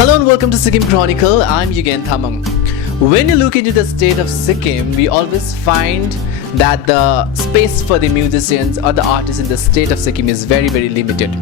Hello and welcome to Sikkim Chronicle. I'm Sidharth Tamang. When you look into the state of Sikkim, we always find that the space for the musicians or the artists in the state of Sikkim is very, very limited.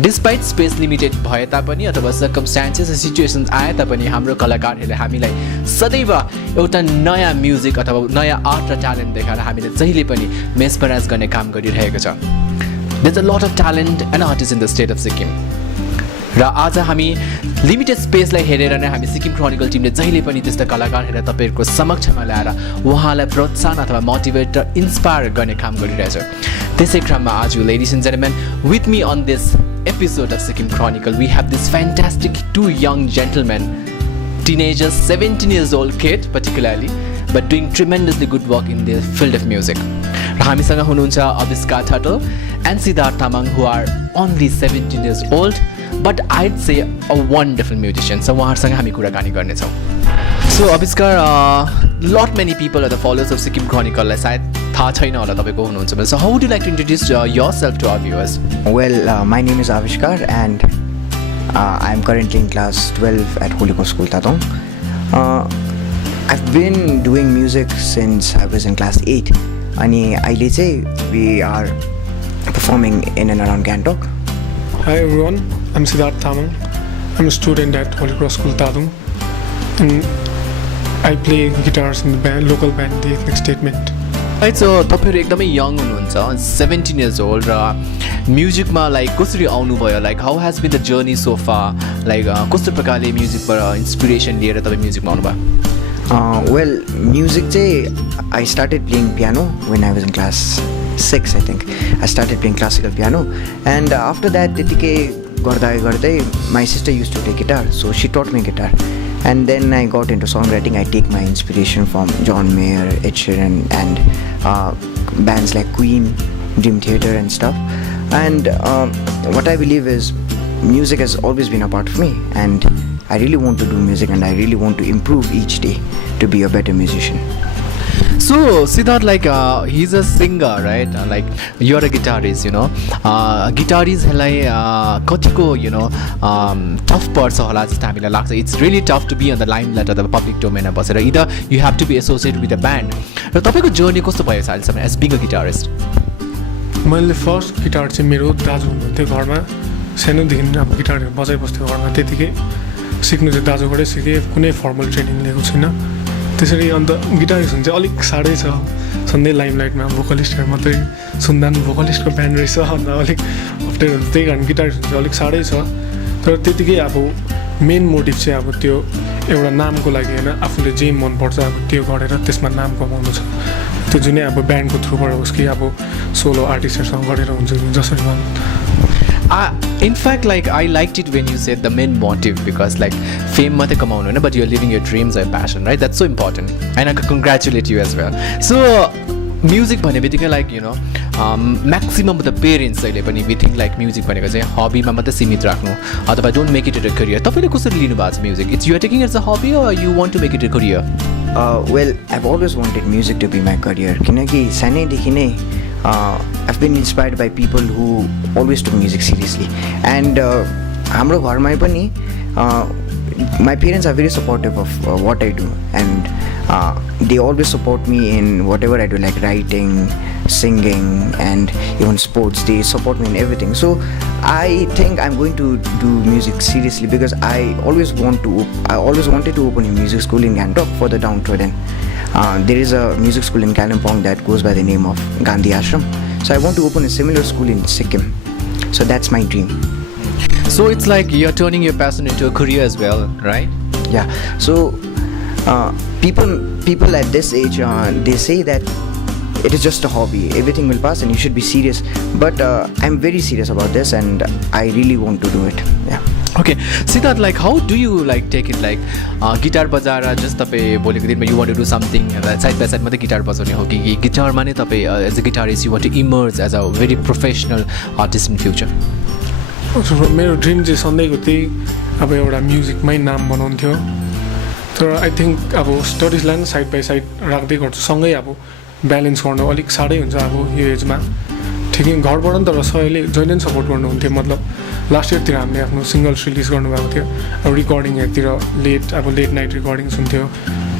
Despite space limited भए तापनि अथवा circumstances situations आए तापनि हाम्रो कलाकारहरूले हामीलाई सदैव एउटा नयाँ म्युजिक अथवा नयाँ आर्ट र ट्यालेन्ट देखाएर हामीले जहिले पनि मेस्पराइज गर्ने काम गरिरहेको छ. There's a lot of talent and artists in the state of Sikkim. र आज हामी लिमिटेड स्पेसलाई हेरेर नै हामी सिक्किम क्रोनिकल टिमले जहिले पनि त्यस्ता कलाकारहरू तपाईहरुको समक्षमा ल्याएर उहाँलाई प्रोत्साहन अथवा मोटिभेट र इन्स्पायर गर्ने काम गरिरहेछ. त्यसै क्रममा आज ladies and gentlemen with me on this episode of Sikkim Chronicle we have this fantastic two young gentlemen, teenagers, 17 years old kid particularly, but doing tremendously good work in the field of music. र हामीसँग हुनुहुन्छ Aabhishkar Thatal and Sidharth Tamang who are only 17 years old but I'd say a wonderful musician. So उहाँहरुसँग हामी कुराकानी गर्ने छौं. So Aabhishkar, lot many people are the followers of Sikkim Chronicle. लाई सायद थाहा छैन होला तपाईको हुनुहुन्छ भने. So how would you like to introduce yourself to our viewers? Well, my name is Aabhishkar and I'm currently in class 12 at Holy Cross School, Thatal. I've been doing music since I was in class 8. अनि अहिले चाहिँ we are performing in and around Gangtok. Hi everyone, I'm Sidharth Tamang. I'm a student at Holy Cross School, Thatal, and I play guitars in the band, local band, The Ethnic Statement. Right, so तपाईहरु एकदमै young हुनुहुन्छ, 17 years old र म्युजिकमा like कसरी आउनु भयो, like how has been the journey so far, like कस्तो प्रकारले म्युजिकबाट inspiration लिएर तपाई म्युजिकमा आउनु भयो? Well, music चाहिँ I started playing piano when I was in class 6, I think. I started playing classical piano and after that त्यतिकै गर्दै my sister used to play guitar, so she taught me guitar. And then I got into songwriting. I take my inspiration from John Mayer, Ed Sheeran and bands like Queen, Dream Theater and stuff. And what I believe is music has always been a part of me and I really want to do music and I really want to improve each day to be a better musician. So Sidharth, like he's a singer, right? Like you're a guitarist, you know. Guitaristहरूलाई कतिको you know tough पर्छ होला जस्तो हामीलाई लाग्छ. It's really tough to be on the limelight or the public domain मा बसेर. Either you have to be associated with a band. र तपाईको जर्नी कस्तो भयो अहिलेसम्म as being a guitarist? मैले फर्स्ट गिटार चाहिँ मेरो दाजु हुनुहुन्थ्यो घरमा, सानोदेखि अब गिटारहरू बजाइबस्थ्यो घरमा. त्यतिकै सिक्नु चाहिँ दाजुबाटै सिकेँ, कुनै फर्मल ट्रेनिङ लिएको छुइनँ. त्यसरी अन्त गिटारिस्ट हुनु चाहिँ अलिक साह्रै छ. सधैँ लाइमलाइटमा भोकलिस्टहरू मात्रै सुन्दा पनि भोकलिस्टको ब्यान्ड रहेछ अन्त अलिक अप्ठ्यारो हुन्छ. त्यही कारण गिटारिस्ट हुनु चाहिँ अलिक साह्रै छ. तर त्यतिकै अब मेन मोटिभ चाहिँ अब त्यो एउटा नामको लागि होइन, आफूले जे मनपर्छ अब त्यो गरेर त्यसमा नाम कमाउनु छ. त्यो जुनै अब ब्यान्डको थ्रुबाट होस् कि अब सोलो आर्टिस्टहरूसँग गरेर हुन्छ जसरी भन्. In fact, like I liked it when you said the main motive because like fame मात्रै कमाउनु हैन, but you're living your dreams or passion, right? That's so important and I congratulate you as well. So music भन्ने बित्तिकै like you know maximum of the parents अहिले पनि we think like music भनेको चाहिँ हबीमा मात्रै सीमित राख्नु अथवा don't make it a career. तपाईले कसरी लिनु भएको छ music? It's you are taking it as a hobby or you want to make it a career? Well, I've always wanted music to be my career. किनकि सानैदेखि नै I've been inspired by people who always took music seriously and हाम्रो घरमै पनि my parents are very supportive of what I do and they always support me in whatever I do, like writing, singing and even sports. They support me in everything, so I think I'm going to do music seriously because I always wanted to open a music school in Gangtok for the downtrodden. There is a music school in Kalimpong that goes by the name of Gandhi Ashram, so I want to open a similar school in Sikkim. So that's my dream. So it's like you're turning your passion into a career as well, right? Yeah. So people at this age they say that it is just a hobby, everything will pass and you should be serious, but I'm very serious about this and I really want to do it. Yeah. Okay, Sidharth, like how do you like take it, like guitar बजाएर just तपाईं भोलिको दिनमा you want to do something side by side मात्रै guitar बजाउने हो कि गिटारमा नै तपाईं as a guitarist you want to emerge as a very professional artist in future? मेरो ड्रिम चाहिँ सधैँको त्यही अब एउटा म्युजिकमै नाम बनाउँथ्यो. तर आई थिङ्क अब स्टडिजलाई साइड बाई साइड राख्दै गर्छु, सँगै अब ब्यालेन्स गर्नु अलिक साह्रै हुन्छ अब यो एजमा. ठिकै घरबाट नि तर सबैले जहिले पनि सपोर्ट गर्नुहुन्थ्यो मतलब लास्ट इयरतिर हामीले आफ्नो सिङ्गल्स रिलिज गर्नुभएको थियो अब रिकर्डिङहरूतिर लेट नाइट रिकर्डिङ्स हुन्थ्यो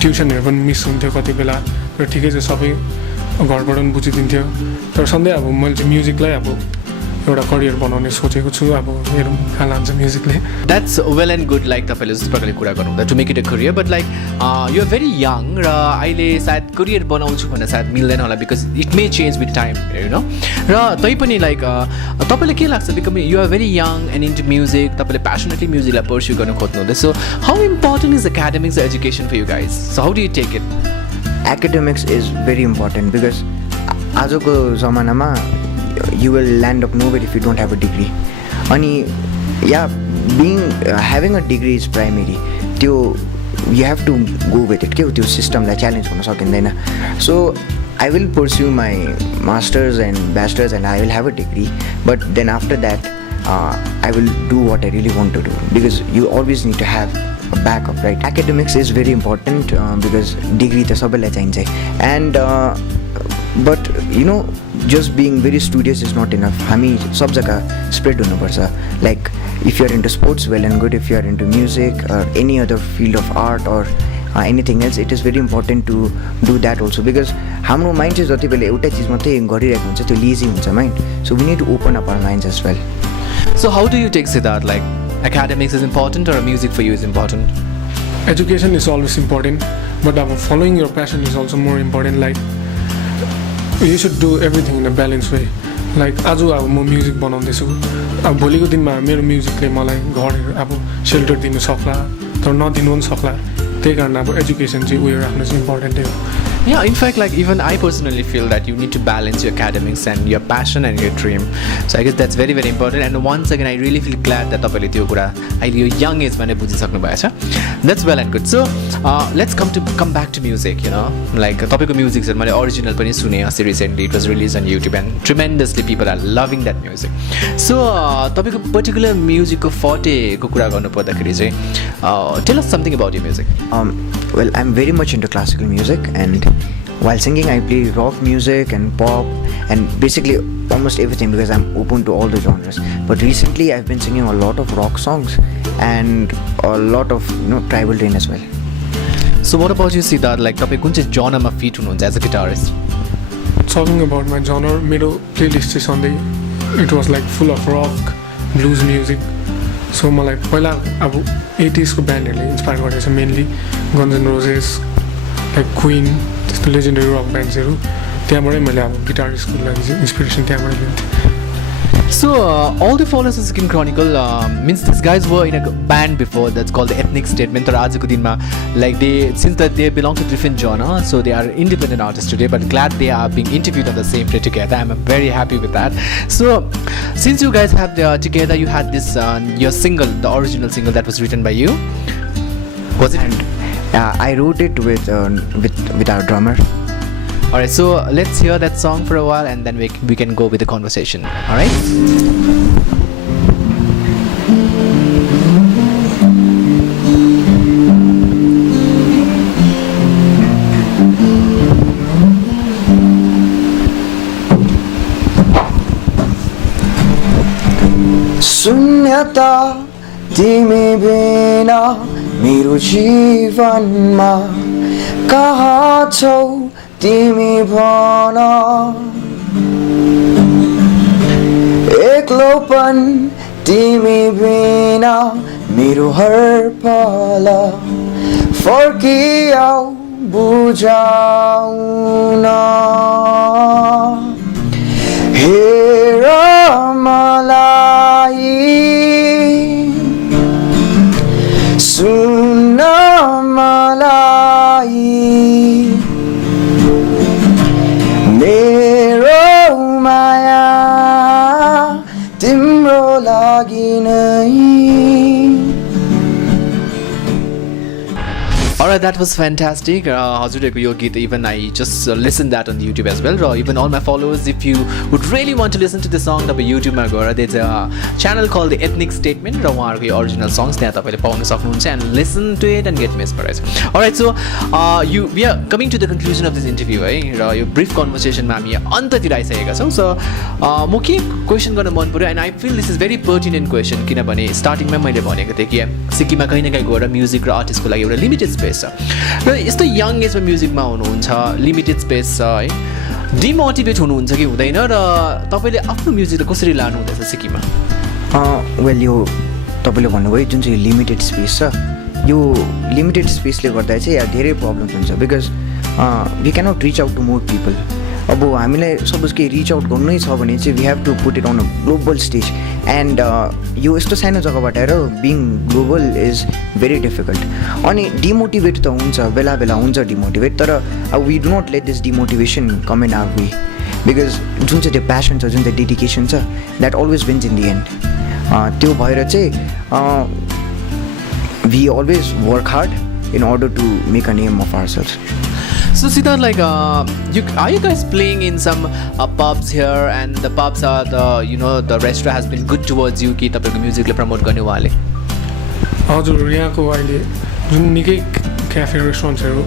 ट्युसनहरू पनि मिस हुन्थ्यो कति बेला र ठिकै चाहिँ सबै घरबाट पनि बुझिदिन्थ्यो तर सधैँ अब मैले चाहिँ म्युजिकलाई अब एउटा करियर बनाउने सोचेको छु अब हेरौँ कहाँ लान्छ म्युजिकले that's well and good like तपाईँले जस्तो प्रकारले कुरा गर्नुहुँदा to make it a career but like you are very young र अहिले सायद करियर बनाउँछु भनेर सायद मिल्दैन होला because it may change with time होइन र तैपनि लाइक तपाईँलाई के लाग्छ because you are very young and into music तपाईँले प्यासनेटली म्युजिकलाई पर्स्यु गर्न खोज्नुहुँदैछ so how important is academics education for you guys so how do you take it academics is very important because आजको जमानामा you will land up nowhere if you don't have a degree अनि having a degree is primary त्यो you have to go with it के हो त्यो सिस्टमलाई challenge गर्न सकिँदैन so I will pursue my masters and bachelors and I will have a degree but then after that I will do what I really want to do because you always need to have a backup, right? Academics is very important because degree ta sabai lai chahincha and but you know just being very studious is not enough hami sab jaga spread hunu parcha like if you are into sports well and good if you are into music or any other field of art or anything else it is very important to do that also because हाम्रो mind चाहिँ जति बेला एउटै चिज मात्रै गरिरहेको हुन्छ त्यो लेजी हुन्छ mind so we need to open up our minds as well So how do you take Sidharth? Like academics is important or music for you is important? Education is always important but following your passion is also more important like you should do everything in a balanced way like आज अब म music बनाउँदैछु अब भोलिको दिनमा मेरो म्युजिकले मलाई घर अब सेल्टर दिनु सक्ला तर नदिनु पनि सक्ला त्यही कारण अब एजुकेसन चाहिँ उयो राख्नु चाहिँ इम्पोर्टेन्टै हो Yeah, in fact, like even I personally feel that you need to balance your academics and your passion and your dream. So I guess that's very, very important. And once again, I really feel glad that तपाईले त्यो कुरा अहिले यो young age मा नै बुझिसक्नु भएछ. That's well and good. So let's come back to music. You know, like तपाईँको music चाहिँ मैले original पनि सुने अस्ति recently. It was released on YouTube and tremendously people are loving that music. So तपाईँको particular music को forte को कुरा गर्नु पर्दाखेरि चाहिँ tell us something about your music. Well, I'm very much into classical music and while singing I play rock music and pop and basically almost everything because I'm open to all the genres but recently I've been singing a lot of rock songs and a lot of tribal train as well. So what about you Sidharth like तपाईं कुन चाहिँ genre मा fit हुनुहुन्छ as a guitarist? Talking about my genre मेरो playlist चाहिँ सधैं it was like full of rock blues music so मलाई पहिला अब 80s को ब्यान्डहरुले इन्स्पायर गरेछ mainly Guns N' Roses like Queen त्यस्तो लेजेन्डरी रक ब्यान्ड्सहरु त्यहाँबाटै मैले अब गिटारिस्टको लागि चाहिँ इन्स्पिरेसन त्यहाँबाट लिन्थे So all the followers of Sikkim Chronicle means these guys were in a band before that's called the Ethnic Statement or आजको दिनमा like since that they belong to different genre so they are independent artists today but glad they are being interviewed on the same play together. I'm very happy with that. So since you guys have together you had this your single the original single that was written by you was it? And I wrote it with our drummer. Alright, so let's hear that song for a while and then we can go with the conversation. Alright? शून्यता तिमी बिना मेरो जीवनमा कहाँ छौ तिमी भन एक्लोपन तिमी बिना मेरो हर पल फर्किआऊ बुझाउन हेर मलाई सुन मलाई मेरो माया तिम्रो लागि नै Alright, that was fantastic. Hazureko yo git, even I just listened that on YouTube as well. Or even all my followers, if you would really want to listen to the song, tapai YouTube ma gaera there's a channel called the Ethnic Statement र उहाँहरुको यो original songs त्यहाँ तपाईले पाउन सक्नुहुन्छ and listen to it and get mesmerized. Alright, so we are coming to the conclusion of this interview है र यो brief conversation मा हामी अन्ततिर आइसकेका छौं. So म के क्वेशन गर्न मन पर्यो and I feel this is very pertinent question किनभने स्टार्टिङ मा मैले भनेको थिएँ कि सिक्किममा कहीं न कहीं गएर म्युजिक र आर्टिस्टको लागि एउटा लिमिटेड स्पेस छ र यस्तो यङ एजमा म्युजिकमा हुनुहुन्छ लिमिटेड स्पेस छ है डिमोटिभेट हुनुहुन्छ कि हुँदैन र तपाईले आफ्नो म्युजिकलाई कसरी लानु हुँदैछ सिक्किममा वेल यो तपाईँले भन्नुभयो जुन चाहिँ लिमिटेड स्पेस छ यो लिमिटेड स्पेसले गर्दा चाहिँ यहाँ धेरै प्रब्लम्स हुन्छ because we cannot reach out to more people अब हामीलाई सपोज केही रिच आउट गर्नै छ भने चाहिँ we have to put it on a global stage and यो यस्तो सानो जग्गाबाट आएर being global is very difficult अनि डिमोटिभेट त हुन्छ बेला बेला हुन्छ डिमोटिभेट तर we do not let this demotivation come in our way because जुन चाहिँ त्यो प्यासन छ जुन चाहिँ डेडिकेसन छ that always wins in the end त्यो भएर चाहिँ we always work hard in order to make a name of ourselves. So Sidharth, like, are you guys playing in some pubs here, and the pubs are the restaurant has been good towards you कि तपाईको म्युजिकले promote गर्ने वाले? हजुर यहाँको अहिले जुन निकै cafe रेस्टुरेन्ट्सहरू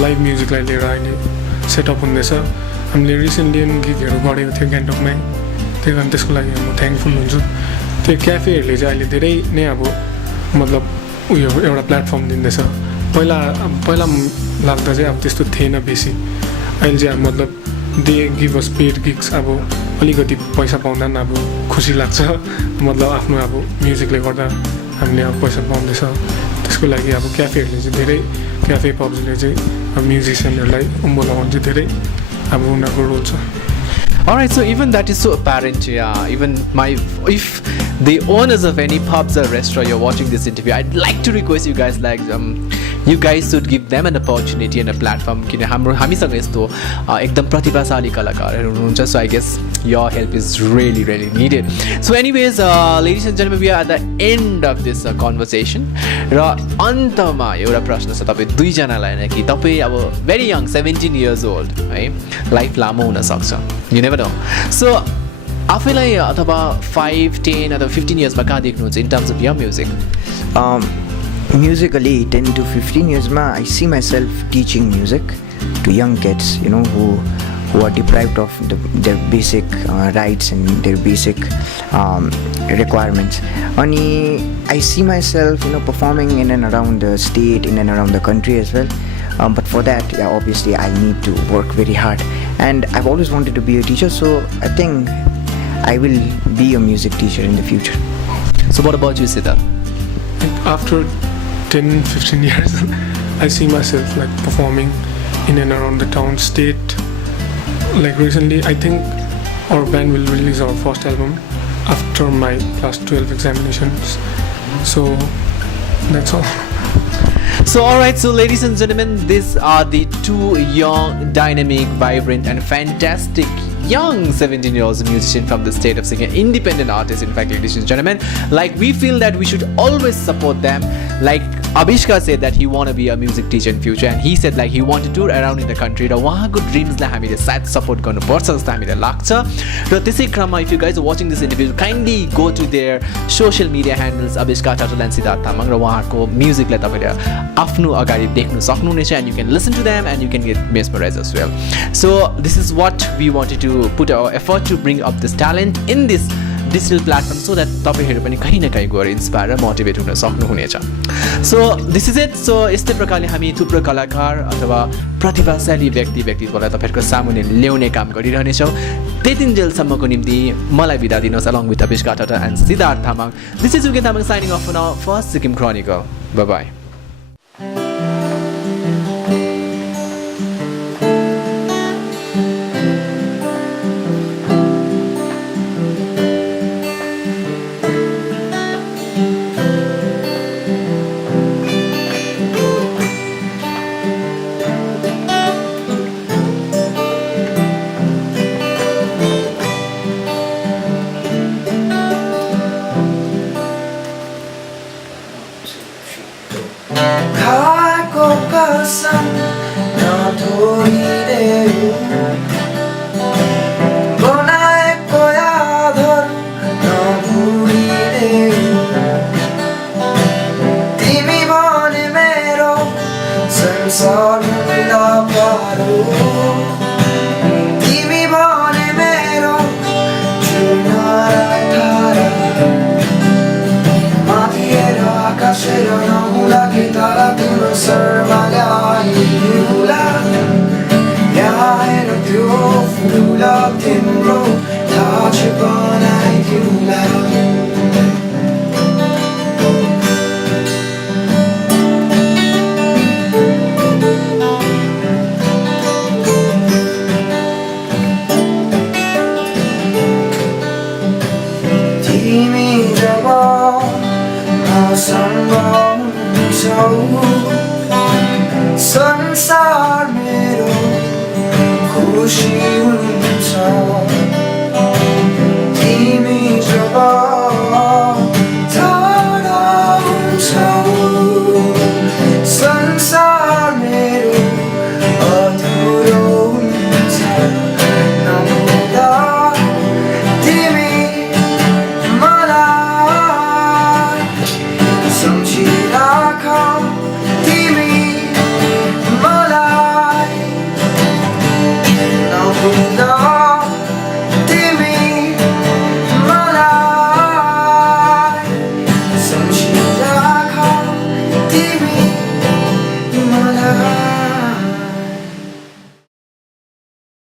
live म्युजिकलाई लिएर अहिले सेटअप हुँदैछ. हामीले रिसेन्टली गीतहरू गरेको थियो गान्तोकमै त्यही कारण त्यसको लागि म थ्याङ्कफुल हुन्छु. त्यो क्याफेहरूले चाहिँ अहिले धेरै नै अब मतलब उयो एउटा प्लेटफर्म दिँदैछ. पहिला लाग्दा चाहिँ अब त्यस्तो थिएन बेसी. अहिले चाहिँ अब मतलब they give us paid gigs अब अलिकति पैसा पाउँदा पनि अब खुसी लाग्छ मतलब आफ्नो अब म्युजिकले गर्दा हामीले अब पैसा पाउँदैछ. त्यसको लागि अब क्याफेहरूले चाहिँ धेरै क्याफे पब्सले चाहिँ अब म्युजिसियनहरूलाई उँभो लगाउनु चाहिँ धेरै अब उनीहरूको रोल छ. Alright, so even that is so apparent, yeah. Even if the owners of any pubs or restaurant you're watching this interview, I'd like to request you guys you guys should give them an opportunity and a platform किन हामीसँग यस्तो एकदम प्रतिभाशाली कलाकारहरू हुनुहुन्छ. So I guess your help is really needed. So anyways, ladies and gentlemen, we are at the end of this conversation. र अन्तमा एउटा प्रश्न छ तपाईँ दुईजनालाई नै कि तपाईँ अब very young 17 years old है लाइफ लामो हुन सक्छ, you never know. So आफैलाई अथवा 5, 10 अथवा 15 yearsमा कहाँ देख्नुहुन्छ in terms of your music? Musically 10 to 15 yearsमा I see myself teaching music to young kids, who are deprived of their basic rights and their basic requirements. Ani I see myself performing in and around the state, in and around the country as well. But for that, yeah, obviously I need to work very hard, and I've always wanted to be a teacher, so I think I will be a music teacher in the future. So what about you, Sidharth? After 10-15 years I see myself like performing in and around the town, state. Like recently I think our band will release our first album after my class 12 examinations, so that's all. So alright, so ladies and gentlemen, these are the two young, dynamic, vibrant and fantastic young 17-year-old musician from the state of Sikkim, independent artists in fact, ladies and gentlemen. Like, we feel that we should always support them. Like Aabhishkar said that he want to be a music teacher in future, and he said like he want to tour around in the country. र उहाँको ड्रिम्सलाई हामीले साथ support गर्नुपर्छ जस्तो हामीलाई लाग्छ. र त्यसै क्रममा if you guys are watching this interview, kindly go to their social media handles Aabhishkar, Thatal and Sidharth Tamang, र उहाँको म्युजिकलाई तपाईले आफ्नो अगाडि देख्न सक्नुहुनेछ, and you can listen to them and you can get mesmerized as well. So this is what we wanted to put our effort to bring up this talent in this digital platform, so that तपाईहरु पनि कहीं न कहीं गएर inspire र motivate हुन सक्नुहुनेछ. So this is it. So यस्तै प्रकारले हामी थुप्रो कलाकार अथवा प्रतिभाशाली व्यक्तित्वलाई तपाईहरुको सामुन्ने ल्याउने काम गरिरहनेछौं. त्यतिन्जेलसम्मको निम्ति मलाई बिदा दिनुहोस् along with Aabhishkar Tata and Sidharth Tamang. This is Yugen Tamang signing off for now for Sikkim Chronicle. Bye bye. Go. थाहा छ बनाइदिउँला तिमी जब मसँग हुन्छौ संसार मेरो खुसी हुन्छ तिमी जब टाढा हुन्छौ संसार मेरो अधुरो हुन्छ नहुँदा तिमी मलाई सम्झिराख